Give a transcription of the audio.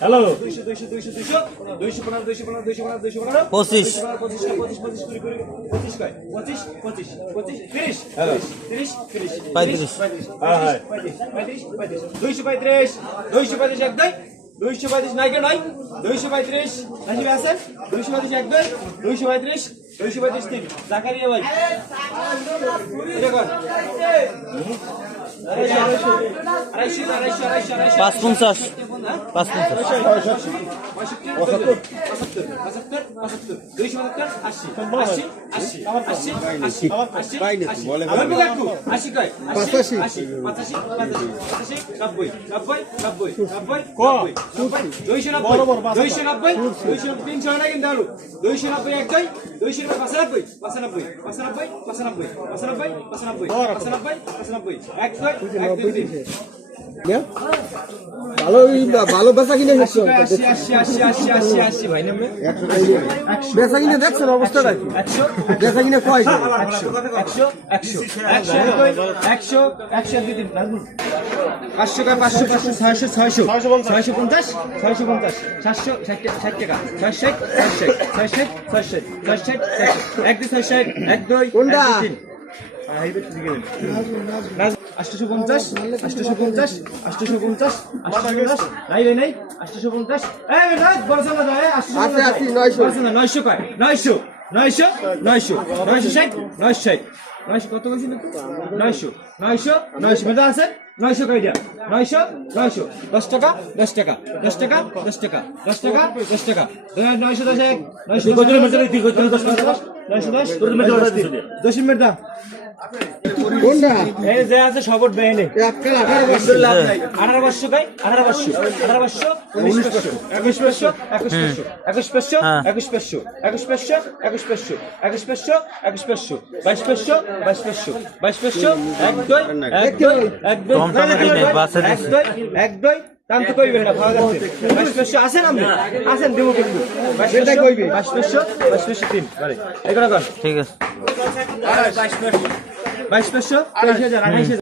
hello নাইকে নয় 235 নাসিব আছেন 235 এক দুই 235 235 তিন জাকারিয়া ভাই ভালো বেচা কিনে বেচা কিনে দেখছেন অবস্থাটা বেচা কিনে কয় 900 কত বলছিল 900 মেধা আছে 900 কই দিয়া 900 10 টাকা 10 টাকা 10 টাকা 10 টাকা 10 টাকা 10 টাকা 910 900 কত মেধা দিই কত 10 টাকা 910 তোর মেধা দিই 10 মেধা কোনটা এই যে আছে সবট বেহেনে 18 কই 18 ঠিক আছে 22 500